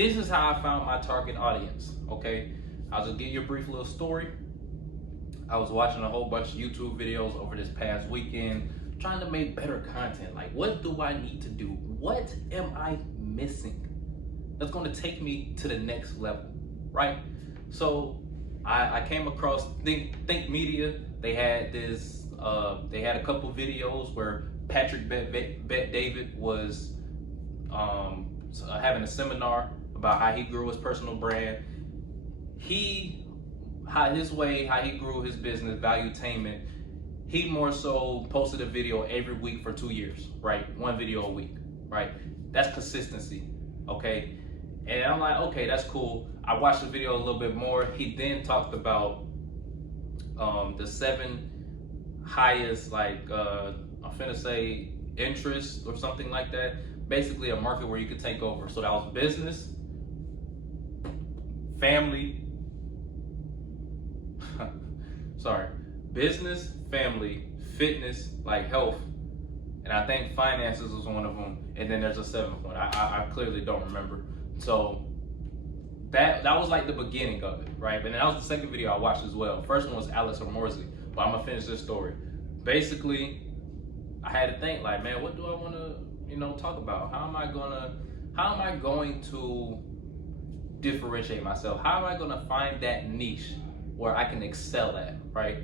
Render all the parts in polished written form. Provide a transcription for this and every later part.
this is how I found my target audience. Okay, I'll just give you a brief little story. I was watching a whole bunch of YouTube videos over this past weekend, trying to make better content. Like, what do I need to do? What am I missing that's going to take me to the next level, right? So I came across Think Media. They had this. They had a couple videos where Patrick Bet David was having a seminar about how he grew his personal brand. How he grew his business, Valuetainment. He more so posted a video every week for 2 years, right? One video a week, right? That's consistency, okay? And I'm like, okay, that's cool. I watched the video a little bit more. He then talked about the 7 highest, like, I'm finna say interest or something like that. Basically a market where you could take over. So that was business, family, business, family, fitness, like health, and I think finances was one of them. And then there's a 7th one. I clearly don't remember. So that was like the beginning of it, right? But then that was the second video I watched as well. First one was Alex Hormozi, but I'm gonna finish this story. Basically, I had to think like, man, what do I want to, talk about? How am I going to differentiate myself? How am I going to find that niche where I can excel at, right?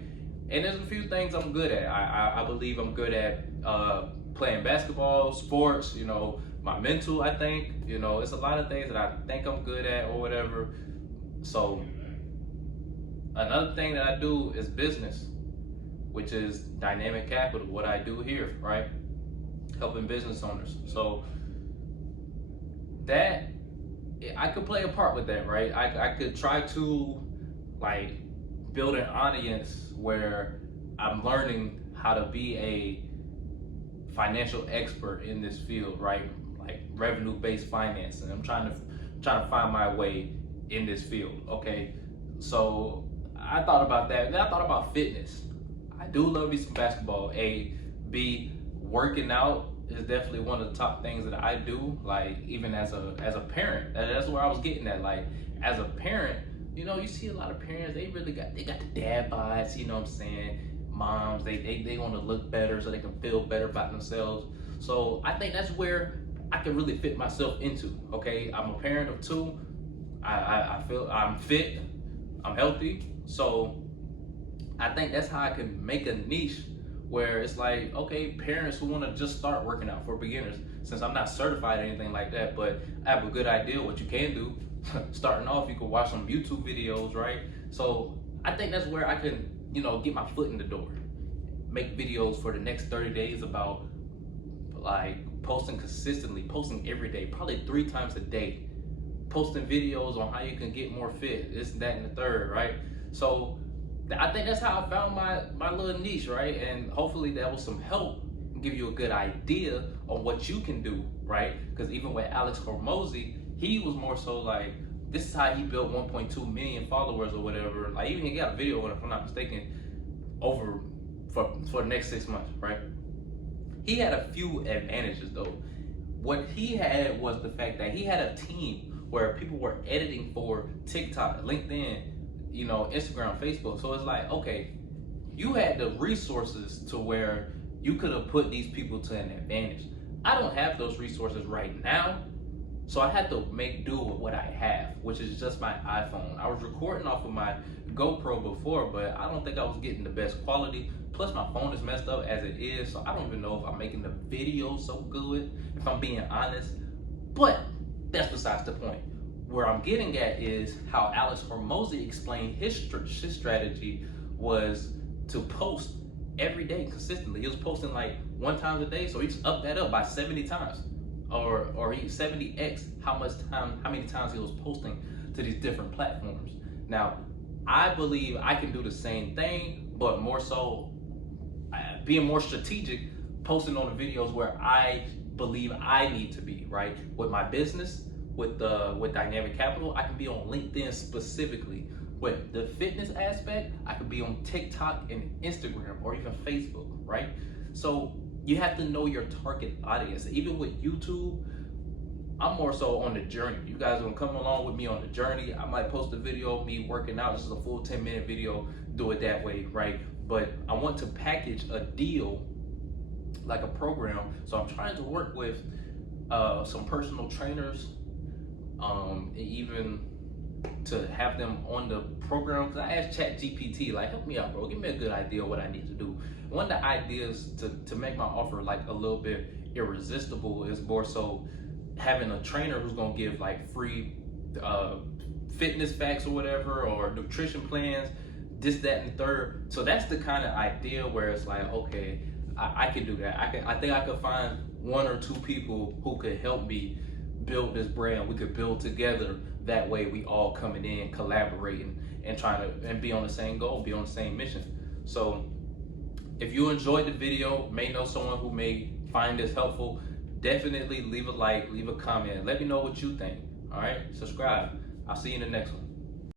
And there's a few things I'm good at. I believe I'm good at playing basketball, sports, my mental, I think. It's a lot of things that I think I'm good at or whatever. So another thing that I do is business, which is dynamic capital, what I do here, right? Helping business owners. So that, I could play a part with that, right? I could try to like build an audience where I'm learning how to be a financial expert in this field, right? Like revenue-based financing. I'm trying to find my way in this field. Okay, so I thought about that. Then I thought about fitness. I do love me some basketball. B, working out is definitely one of the top things that I do. Like even as a parent, that's where I was getting at. Like as a parent, you see a lot of parents, they got the dad bods, you know what I'm saying? Moms, they want to look better so they can feel better about themselves. So I think that's where I can really fit myself into. Okay, I'm a parent of 2. I feel I'm fit, I'm healthy. So I think that's how I can make a niche where it's like, okay, parents who want to just start working out for beginners, since I'm not certified or anything like that, but I have a good idea what you can do. Starting off, you can watch some YouTube videos, right? So I think that's where I can, get my foot in the door. Make videos for the next 30 days about like posting consistently, posting every day, probably 3 times a day, posting videos on how you can get more fit, this, that, and the third, right? So I think that's how I found my little niche, right? And hopefully that was some help and give you a good idea on what you can do, right? Because even with Alex Hormozi, he was more so like, this is how he built 1.2 million followers or whatever. Like even he got a video, if I'm not mistaken, over for the next 6 months, right? He had a few advantages though. What he had was the fact that he had a team where people were editing for TikTok, LinkedIn, Instagram, Facebook. So it's like, okay, you had the resources to where you could have put these people to an advantage. I don't have those resources right now, so I had to make do with what I have, which is just my iPhone. I was recording off of my GoPro before, but I don't think I was getting the best quality. Plus my phone is messed up as it is, so I don't even know if I'm making the video so good, if I'm being honest. But that's besides the point. Where I'm getting at is how Alex Hormozi explained his strategy was to post every day consistently. He was posting like 1 time a day, so he's up that up by 70 times, or he 70x how many times he was posting to these different platforms. Now, I believe I can do the same thing, but more so being more strategic, posting on the videos where I believe I need to be, right? With my business, with Dynamic Capital, I can be on LinkedIn specifically. With the fitness aspect, I could be on TikTok and Instagram or even Facebook, right? So you have to know your target audience. Even with YouTube, I'm more so on the journey. You guys are gonna come along with me on the journey. I might post a video of me working out. This is a full 10-minute video. Do it that way, right? But I want to package a deal, like a program. So I'm trying to work with some personal trainers, and even to have them on the program. Cause I asked ChatGPT, like, help me out, bro. Give me a good idea of what I need to do. One of the ideas to make my offer like a little bit irresistible is more so having a trainer who's gonna give like free fitness facts or whatever, or nutrition plans, this, that, and third. So that's the kind of idea where it's like, okay, I can do that. I think I could find one or two people who could help me build this brand. We could build together. That way we all coming in, collaborating, and trying to and be on the same goal, be on the same mission. So if you enjoyed the video, may know someone who may find this helpful, definitely leave a like, leave a comment. Let me know what you think. All right, subscribe. I'll see you in the next one.